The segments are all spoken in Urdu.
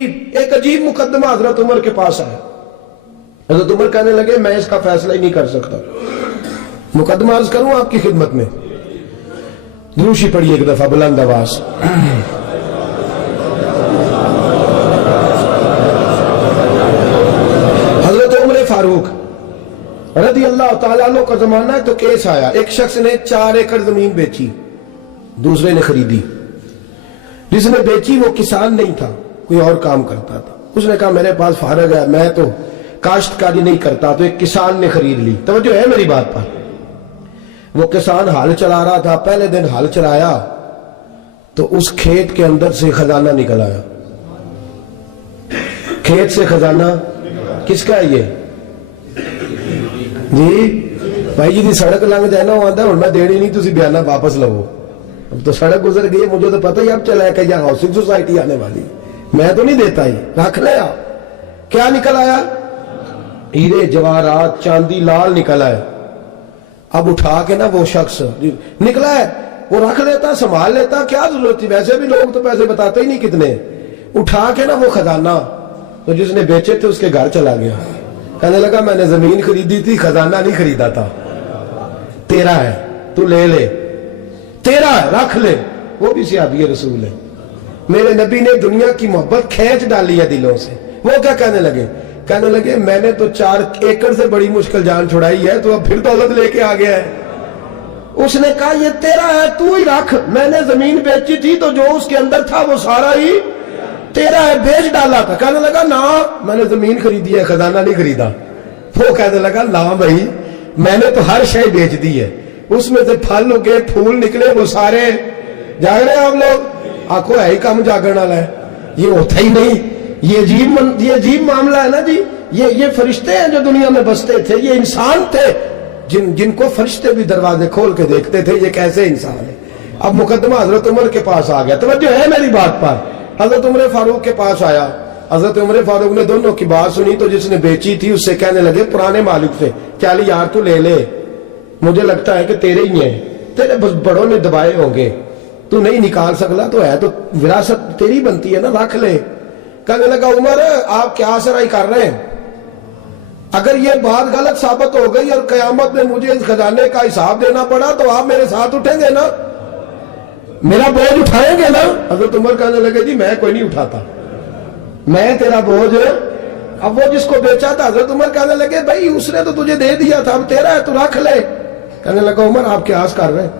ایک عجیب مقدمہ حضرت عمر کے پاس آیا. حضرت عمر کہنے لگے میں اس کا فیصلہ ہی نہیں کر سکتا. مقدمہ عرض کروں آپ کی خدمت میں؟ دروشی پڑھیے ایک دفعہ بلند آواز. حضرت عمر فاروق رضی اللہ تعالیٰ عنہ کا زمانہ ہے تو کیس آیا. ایک شخص نے 4 ایکڑ زمین بیچی, دوسرے نے خریدی. جس نے بیچی وہ کسان نہیں تھا, کوئی اور کام کرتا تھا. اس نے کہا میرے پاس فارغ ہے, میں تو کاشتکاری نہیں کرتا, تو ایک کسان نے خرید لی. توجہ ہے میری بات پر؟ وہ کسان ہل چلا رہا تھا, پہلے دن ہل چلایا تو اس کھیت کے اندر سے خزانہ نکل آیا. کھیت سے خزانہ کس کا ہے یہ جی؟ بھائی جی سڑک لنگ جائے نا, وہ آتا ہے اور میں دینی نہیں, تسی بیانہ واپس لو. اب تو سڑک گزر گئی, مجھے تو پتہ ہی اب چلا ہے کہ یہاں ہاؤسنگ سوسائٹی آنے والی, میں تو نہیں دیتا ہی, رکھ لیا. کیا نکل آیا؟ ہیرے جواہرات چاندی لال نکل آئے. اب اٹھا کے نا وہ شخص نکلا ہے وہ رکھ لیتا, سنبھال لیتا, کیا ضرورت تھی؟ ویسے بھی لوگ تو پیسے بتاتے ہی نہیں کتنے. اٹھا کے نا وہ خزانہ تو جس نے بیچے تھے اس کے گھر چلا گیا. کہنے لگا میں نے زمین خریدی تھی, خزانہ نہیں خریدا تھا, تیرا ہے, تو لے لے, تیرا ہے, رکھ لے. وہ بھی صحابی رسول ہے. میرے نبی نے دنیا کی محبت کھینچ ڈالی ہے دلوں سے. وہ کیا کہنے لگے؟ کہنے لگے میں نے تو 4 ایکڑ سے بڑی مشکل جان چھڑائی ہے, تو اب پھر دولت لے کے آ گیا ہے. اس نے کہا یہ تیرا ہے, تو ہی رکھ, میں نے زمین بیچی تھی تو جو اس کے اندر تھا وہ سارا ہی تیرا ہے, بیچ ڈالا تھا. کہنے لگا نا میں نے زمین خریدی ہے, خزانہ نہیں خریدا. وہ کہنے لگا نا بھائی میں نے تو ہر شے بیچ دی ہے, اس میں سے پھل اگے, پھول نکلے, وہ سارے. جاگ رہے ہیں آپ لوگ؟ آنکھوں ہے ہی کام جاگرن والا ہے, یہ ہوتا ہی نہیں. یہ عجیب معاملہ ہے نا جی. یہ فرشتے ہیں جو دنیا میں بستے تھے, یہ انسان تھے جن کو فرشتے بھی دروازے کھول کے دیکھتے تھے یہ کیسے انسان ہے. اب مقدمہ حضرت عمر کے پاس آ گیا. توجہ ہے میری بات پر؟ حضرت عمر فاروق کے پاس آیا. حضرت عمر فاروق نے دونوں کی بات سنی تو جس نے بیچی تھی اس سے کہنے لگے پرانے مالک سے, کیا لی یار تو لے لے, مجھے لگتا ہے کہ تیرے ہی ہیں, تیرے بڑوں نے دبائے ہوں گے, تو نہیں نکال سکلا, تو ہے تو وراثت تیری بنتی ہے نا, رکھ لے. کہنے لگا عمر آپ کیا سرائی کر رہے ہیں؟ اگر یہ بات غلط ثابت ہو گئی اور قیامت میں مجھے اس خزانے کا حساب دینا پڑا تو آپ میرے ساتھ اٹھیں گے نا, میرا بوجھ اٹھائیں گے نا؟ حضرت عمر کہنے لگے جی میں کوئی نہیں اٹھاتا, میں تیرا بوجھ. اب وہ جس کو بیچا تھا حضرت عمر کہنے لگے بھائی اس نے تو تجھے دے دیا تھا, اب تیرا ہے تو رکھ لے. کہنے لگا عمر آپ قیاس کر رہے ہیں,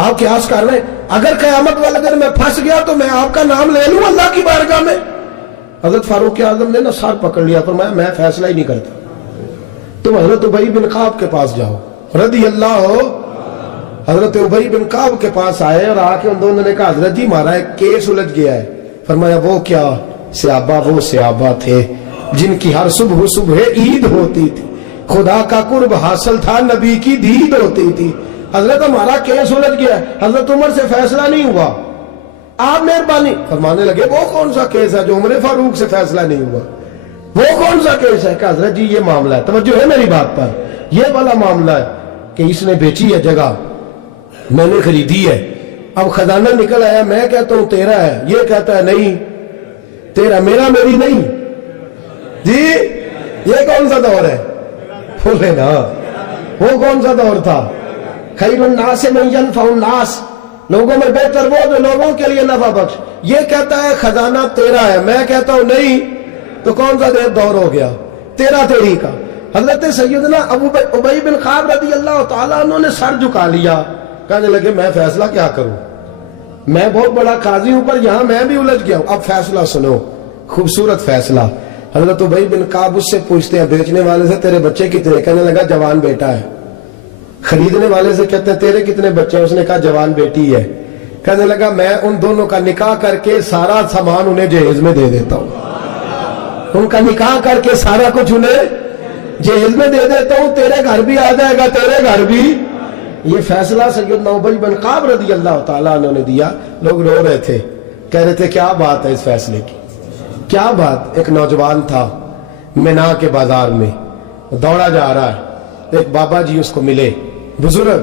آپ قیاس کر رہے ہیں, اگر قیامت والے دن میں پھنس گیا تو میں آپ کا نام لے لوں اللہ کی بارگاہ میں. حضرت فاروق اعظم نے نا سر پکڑ لیا, فرمایا میں فیصلہ ہی نہیں کرتا, تم حضرت ابی بن کعب کے پاس جاؤ رضی اللہ ہو. حضرت ابی بن کعب کے پاس آئے اور آ کے ان دونوں نے کہا حضرت جی ہمارا ایک کیس الجھ گیا ہے. فرمایا وہ کیا؟ وہ صحابہ تھے جن کی ہر صبح صبح عید ہوتی تھی, خدا کا قرب حاصل تھا, نبی کی دید ہوتی تھی. حضرت ہمارا کیس الجھ گیا ہے, حضرت عمر سے فیصلہ نہیں ہوا, آپ مہربانی. فرمانے لگے وہ کون سا کیس ہے جو عمر فاروق سے فیصلہ نہیں ہوا؟ وہ کون سا کیس ہے؟ کہ حضرت جی یہ معاملہ ہے. توجہ ہے میری بات پر؟ یہ والا معاملہ ہے کہ اس نے بیچی ہے جگہ, میں نے خریدی ہے, اب خزانہ نکل آیا, میں کہتا ہوں تیرا ہے, یہ کہتا ہے نہیں تیرا, میرا میری نہیں. جی یہ کون سا دور ہے؟ بولے نا وہ کون سا دور تھا؟ خیر الناس من ینفع الناس, لوگوں میں بہتر وہ جو لوگوں کے لیے نفع بخش. یہ کہتا ہے خزانہ تیرا ہے, میں کہتا ہوں نہیں, تو کون سا دور ہو گیا؟ تیرا تیری کا. حضرت سیدنا ابی بن کعب رضی اللہ تعالیٰ عنہ نے سر جھکا لیا. کہنے لگے میں فیصلہ کیا کروں, میں بہت بڑا قاضی ہوں پر یہاں میں بھی الجھ گیا ہوں. اب فیصلہ سنو, خوبصورت فیصلہ. حضرت ابی بن کعب اس سے پوچھتے ہیں بیچنے والے سے تیرے بچے کتنے؟ کہنے لگا جوان بیٹا ہے. خریدنے والے سے کہتے ہیں تیرے کتنے بچے ہیں؟ اس نے کہا جوان بیٹی ہے. کہنے لگا میں ان دونوں کا نکاح کر کے سارا سامان انہیں جہیز میں دے دیتا ہوں, ان کا نکاح کر کے سارا کچھ انہیں جہیز میں دے دیتا ہوں, تیرے گھر بھی آ جائے گا, تیرے گھر بھی. یہ فیصلہ سیدنا ابی بن کعب رضی اللہ تعالیٰ عنہ نے دیا. لوگ رو رہے تھے, کہہ رہے تھے کیا بات ہے اس فیصلے کی, کیا بات. ایک نوجوان تھا مینا کے بازار میں, دوڑا جا رہا ہے, ایک بابا جی اس کو ملے, بزرگ.